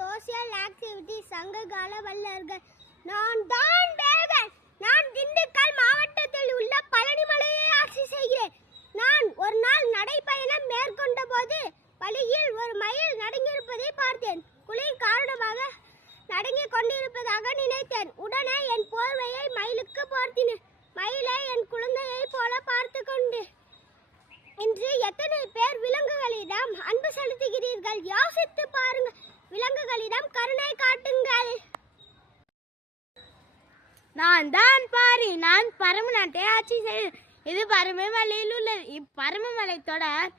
Social activity சங்ககால வல்லர்கள். நான் தான் பேகன். நான் திண்டுக்கல் மாவட்டத்தில் உள்ள பழனிமலையை ஆட்சி செய்கிறேன். நான் ஒரு நாள் நடைப்பயணம் மேற்கொண்ட போது வழியில் ஒரு மயில் நடுங்கியிருப்பதை பார்த்தேன். குளிர் காரணமாக நடுங்கிக் கொண்டிருப்பதாக நினைத்தேன். உடனே என் போர்வையை மயிலுக்கு போர்த்தினேன். மயிலை என் குழந்தையை போல பார்த்து கொண்டு. இன்று எத்தனை பேர் விலங்குகளிடம் அன்பு செலுத்துகிறீர்கள்? யோசித்து பாருங்கள். விலங்குகளிடம் கருணை காட்டுங்கள். நான் தான் பாரி. நான் பரமநாட்டை ஆட்சி செய்கிறேன். இது பரமமலையில் உள்ளது. இப்பரமமலை தொடர்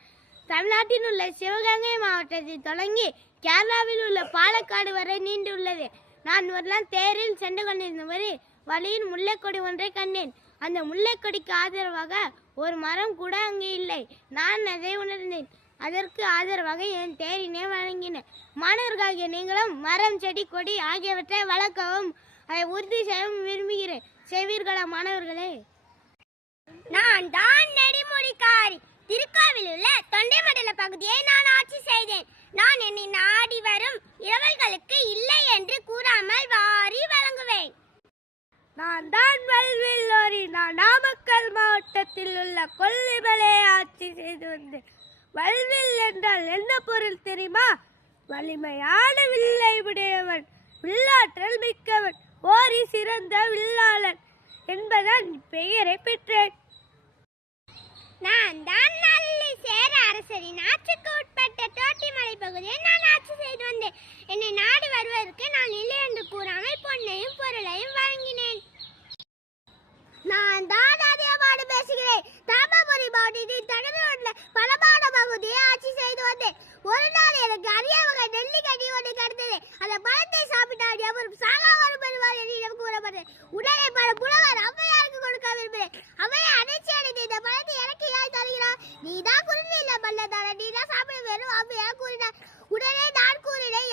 தமிழ்நாட்டில் உள்ள சிவகங்கை மாவட்டத்தில் தொடங்கி கேரளாவில் உள்ள பாலக்காடு வரை நீண்டுள்ளது. நான் ஒரு நாள் தேரில் சென்று கொண்டிருந்தபோது வழியில் முல்லைக்கொடி ஒன்றை கண்டேன். அந்த முல்லைக்கொடிக்கு ஆதரவாக ஒரு மரம் கூட அங்கே இல்லை. நான் அதை உணர்ந்தேன். அதற்கு ஆதரவாக என் தேரினை வழங்கினேன். மாணவர்களாகிய நீங்களும் மரம், செடி, கொடி ஆகியவற்றை வளர்க்கவும் அதை உறுதி செய்யவும் விரும்புகிறேன். செய்வீர்களா மாணவர்களே? நான் தான் நெடுமொழிக்காரி. திருக்காவில் உள்ள தொண்டை மண்டல பகுதியை நான் ஆட்சி செய்தேன். நான் என்னை நாடி வரும் இரவல்களுக்கு இல்லை என்று கூறாமல் வாரி வழங்குவேன். நான் தான் வல்வில்லோரி. நான் நாமக்கல் மாவட்டத்தில் உள்ள கொல்லிமலையை ஆட்சி செய்து வந்தேன். வல்வில் என்றால் என்ன பொருள் தெரியுமா? வலிமையான வில்லை உடையவன், வில்லாற்றல் மிக்கவன், ஓரி சிறந்த வில்லாளன் என்பதான் பெயரை பெற்றேன். நான் தான் நல்லி சேர அரசரின் ஆட்சிக்கு உட்பட்ட தோட்டிமலை பகுதியை நான் ஆட்சி செய்து வந்தேன். என்னை நாடி வருவதற்கு நான் இல்லை என்று கூறாமல் பொன்னையும் பொருளையும் வழங்கினேன். நான் தான் அதிகமாக பேசுகிறேன். தர்மபுரி மாவட்டத்தில் தடலுள்ள பலமான பகுதியை ஆட்சி செய்து வந்தேன். ஒரு நாள் எனக்கு அரிய வகை நெல்லிக்கனி ஒன்று கிடைத்தது. அந்த பழத்தை சாப்பிட்டால் எவரும் சாகாமல் பெறுவார் என்னிடம் கூறப்பட்டது. உடனே பல புலவர் அவ்வையாருக்கு கொடுக்க விரும்பினேன். அவையை அணைச்சி அடைந்து இந்த பழத்தை எனக்கு ஏன் தருகிறார்? நீதான் குருதி இல்லை பல்லதார, நீதான் சாப்பிட வேணும் அவ்வையார் கூறினார். உடனே நான் கூறினேன்,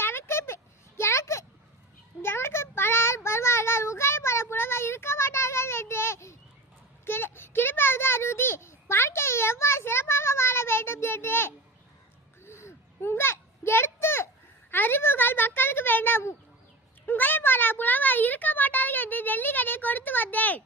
எனக்கு பலர் வருவார்கள், உங்களை பல புலவர் இருக்க மாட்டார்கள் என்று. கிடைப்பது அறுதி வாழ்க்கையை எவ்வாறு சிறப்பாக வாழ வேண்டும் என்று உங்கள் எடுத்து அறிவுகள் மக்களுக்கு வேண்டும். உங்களை பல புலவர் இருக்க மாட்டார்கள் என்று நெல்லிக்கனியை கொடுத்து வந்தேன்.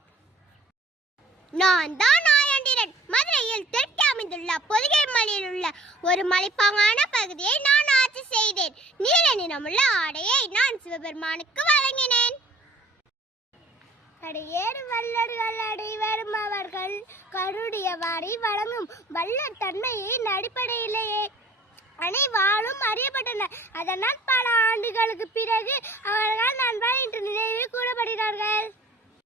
நான் தான் நாயண்டிரன். மதுரையில் தெற்கே அமைந்துள்ள பொதிகை மலையில் உள்ள ஒரு மலைப்பாங்கான பகுதியை நான் ஆட்சி செய்தேன். நீல நிறமுள்ள ஆடையை நான் சிவபெருமானுக்கு வழங்கினேன். அடையேறு வல்லர்கள் அடைவரும் அவர்கள் கருடைய வாரி வழங்கும் வல்லர் தன்மையின் அடிப்படையிலேயே அனைவாலும் அறியப்பட்டனர். அதனால் பல ஆண்டுகளுக்கு பிறகு அவர்கள் நண்பர் என்று